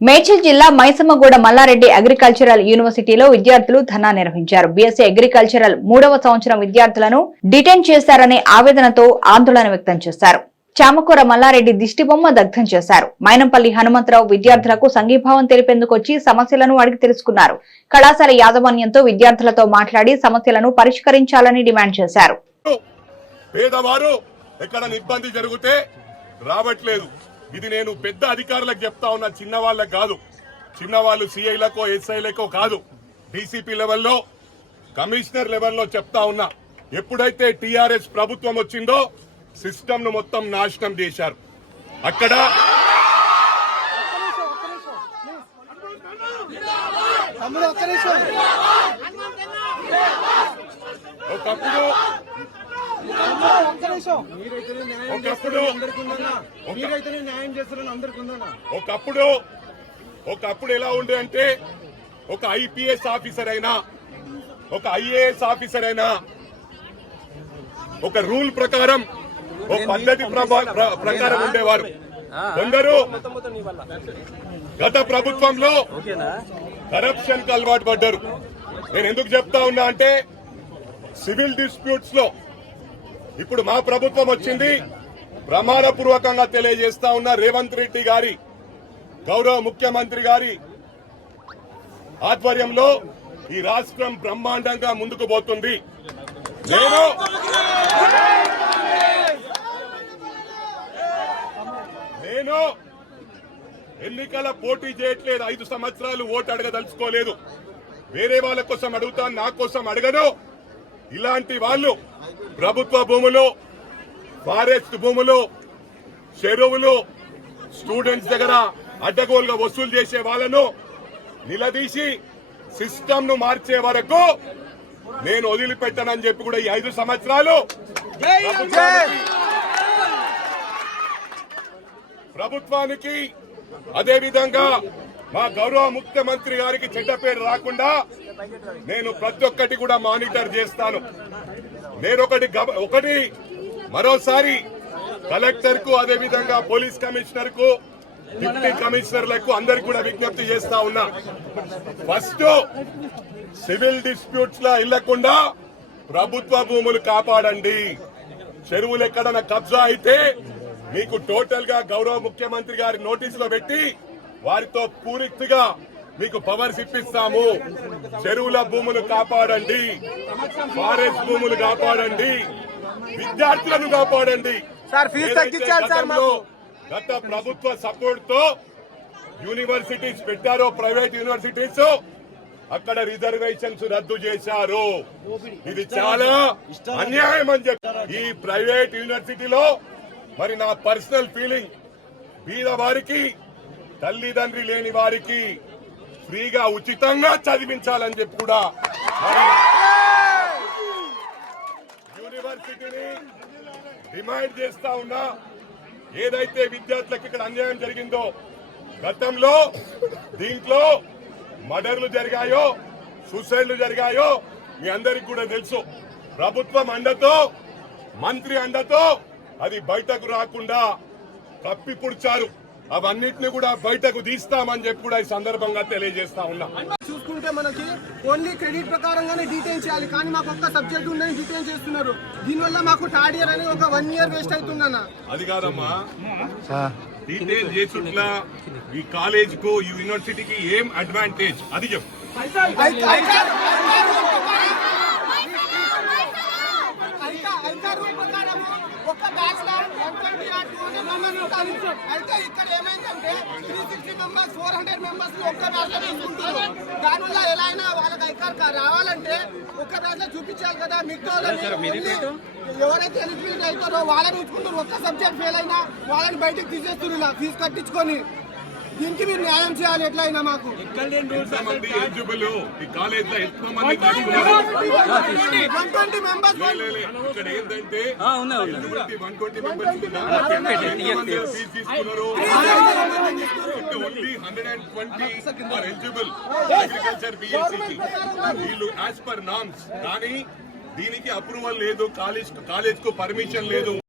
మేడ్చల్ జిల్లా మైసమ్మగూడ మల్లారెడ్డి అగ్రికల్చరల్ యూనివర్సిటీలో విద్యార్థులు ధర్నా నిర్వహించారు. బీఎస్సీ అగ్రికల్చరల్ మూడవ సంవత్సరం విద్యార్థులను డిటైన్ చేశారనే ఆవేదనతో ఆందోళన వ్యక్తం చేశారు. చామకూర మల్లారెడ్డి దిష్టిబొమ్మ దగ్ధం చేశారు. మైనంపల్లి హనుమంతరావు విద్యార్థులకు సంఘీభావం తెలిపేందుకు వచ్చి సమస్యలను అడిగి తెలుసుకున్నారు. కళాశాల యాజమాన్యంతో విద్యార్థులతో మాట్లాడి సమస్యలను పరిష్కరించాలని డిమాండ్ చేశారు. పేదవారు ఎక్కడ ఇబ్బంది జరిగితే రావట్లేదు. ఇది నేను పెద్ద అధికారులకు చెప్తా ఉన్నా చిన్న వాళ్ళకు కాదు. చిన్న వాళ్ళు సిఐలకో ఎస్ఐలకో కాదు. డీసీపీ లెవెల్లో కమిషనర్ లెవెల్లో చెప్తా ఉన్నా. ఎప్పుడైతే టీఆర్ఎస్ ప్రభుత్వం వచ్చిందో సిస్టమ్ను మొత్తం నాశనం చేశారు. అక్కడ ఒకప్పుడు ఒకప్పుడు మీరైతేనే న్యాయం చేస్తారని అందరికి ఉందన్నా. ఒకప్పుడు ఒకప్పుడు ఎలా ఉండే అంటే ఒక ఐపీఎస్ ఆఫీసర్ అయినా ఒక ఐఏఎస్ ఆఫీసర్ అయినా ఒక రూల్ ప్రకారం ఒక పద్ధతి ప్రకారం ఉండేవారు. కొందరు గత ప్రభుత్వంలో కరప్షన్కు అలవాటు పడ్డారు. నేను ఎందుకు చెప్తా ఉన్నా అంటే సివిల్ డిస్ప్యూట్స్లో ఇప్పుడు మా ప్రభుత్వం వచ్చింది. ప్రమాణపూర్వకంగా తెలియజేస్తా ఉన్న రేవంత్ రెడ్డి గారి గౌరవ ముఖ్యమంత్రి గారి ఆధ్వర్యంలో ఈ రాష్ట్రం బ్రహ్మాండంగా ముందుకు పోతుంది. నేను నేను ఎన్నికల పోటీ చేయట్లేదు. ఐదు సంవత్సరాలు ఓటు అడగదలుచుకోలేదు. వేరే వాళ్ళ కోసం అడుగుతాను నా కోసం అడగను. ఇలాంటి వాళ్ళు ప్రభుత్వ భూములు ఫారెస్ట్ భూములు చెరువులు స్టూడెంట్స్ దగ్గర అడ్డగోలుగా వసూలు చేసే వాళ్ళను నిలదీసి సిస్టమ్ను మార్చే వరకు నేను వదిలిపెట్టనని చెప్పి కూడా ఈ ఐదు సంవత్సరాలు ప్రభుత్వానికి ప్రభుత్వానికి అదే విధంగా మా గౌరవ ముఖ్యమంత్రి గారికి చెడ్డ పేరు రాకుండా నేను ప్రతి ఒక్కటి కూడా మానిటర్ చేస్తాను. నేను ఒకటి ఒకటి మరోసారి కలెక్టర్కు అదే విధంగా పోలీస్ కమిషనర్కు డిప్యూటీ కమిషనర్లకు అందరికి కూడా విజ్ఞప్తి చేస్తా ఉన్నా. ఫస్ట్ సివిల్ డిస్ప్యూట్స్ లా ఇళ్ళకుండా ప్రభుత్వ భూములు కాపాడండి. చెరువులు ఎక్కడన్నా కబ్జా అయితే మీకు టోటల్గా గౌరవ ముఖ్యమంత్రి గారి నోటీసులో పెట్టి వారితో పూర్తిగా మీకు పవర్స్ ఇప్పిస్తాము. చెరువుల భూములు కాపాడండి. ఫారెస్ట్ భూములు కాపాడండి. విద్యార్థులను కాపాడండి. గత ప్రభుత్వ సపోర్ట్తో యూనివర్సిటీస్ పెట్టారో ప్రైవేట్ యూనివర్సిటీస్ అక్కడ రిజర్వేషన్స్ రద్దు చేశారు. ఇది చాలా అన్యాయం అని ఈ ప్రైవేట్ యూనివర్సిటీలో మరి నా పర్సనల్ ఫీలింగ్ బీద వారికి తల్లిదండ్రి లేని వారికి ఫ్రీగా ఉచితంగా చదివించాలని చెప్పి కూడా మరి యూనివర్సిటీని డిమాండ్ చేస్తా ఉన్నా. ఏదైతే విద్యార్థులకు ఇక్కడ అన్యాయం జరిగిందో గతంలో దీంట్లో మర్డర్లు జరిగాయో సూసైడ్లు జరిగాయో మీ అందరికి కూడా తెలుసు. ప్రభుత్వం అండతో మంత్రి అండతో అది బయటకు రాకుండా కప్పిపుడ్చారు అవన్నిటిని కూడా బయటకు తీస్తామని చెప్పి కూడా ఈ సందర్భంగా తెలియజేస్తా ఉన్నా చూసుకుంటే మనకి ఓన్లీ క్రెడిట్ ప్రకారంగానే డీటెయిల్ చేయాలి కానీ మాకు ఒక్క సబ్జెక్ట్ ఉందని డీటెయిల్ చేస్తున్నారు దీనివల్ల మాకు థర్డ్ ఇయర్ అనేది ఒక వన్ ఇయర్ వేస్ట్ అవుతుందన్న అది కాదమ్మా డీటెయిల్ చేసుట్ల ఈ కాలేజ్కు ఈ యూనివర్సిటీకి ఏం అడ్వాంటేజ్ అది చెప్పు ఒక్క బ్యాచ్లో 120 ఆ 200 మెంబర్స్ ఉంటారు. అయితే ఇక్కడ ఏమైందంటే three sixty members four hundred members ఒక్క బ్యాచ్లో తీసుకుంటారు దానివల్ల ఎలా అయినా వాళ్ళకి ఐకార్ రావాలంటే ఒక్క బ్యాచ్లో చూపించాలి కదా. మిగతా ఎవరైతే ఎలిజిబిలిటీ అవుతారో వాళ్ళని ఉంచుకుంటారు. ఒక్క సబ్జెక్ట్ ఫెయిల్ అయినా వాళ్ళని బయటకు తీసేస్తున్నారు ఇలా. ఫీజు కట్టించుకొని. దీనికి మీరు న్యాయం చేయాలి. ఎట్లయినా మాకు. ఎలిజిబుల్? ఈ కాలేజ్లో ఎంతో మంది వన్ ట్వంటీ మెంబర్స్. ఇక్కడ ఏంటంటే వన్ ట్వంటీ మెంబర్స్ ఫీజు తీసుకున్నారు? Only hundred and twenty are eligible agriculture బిఎస్సికి వీళ్ళు యాజ్ పర్ నామ్స్ కానీ దీనికి అప్రూవల్ లేదు. కాలేజ్ కాలేజ్కు పర్మిషన్ లేదు.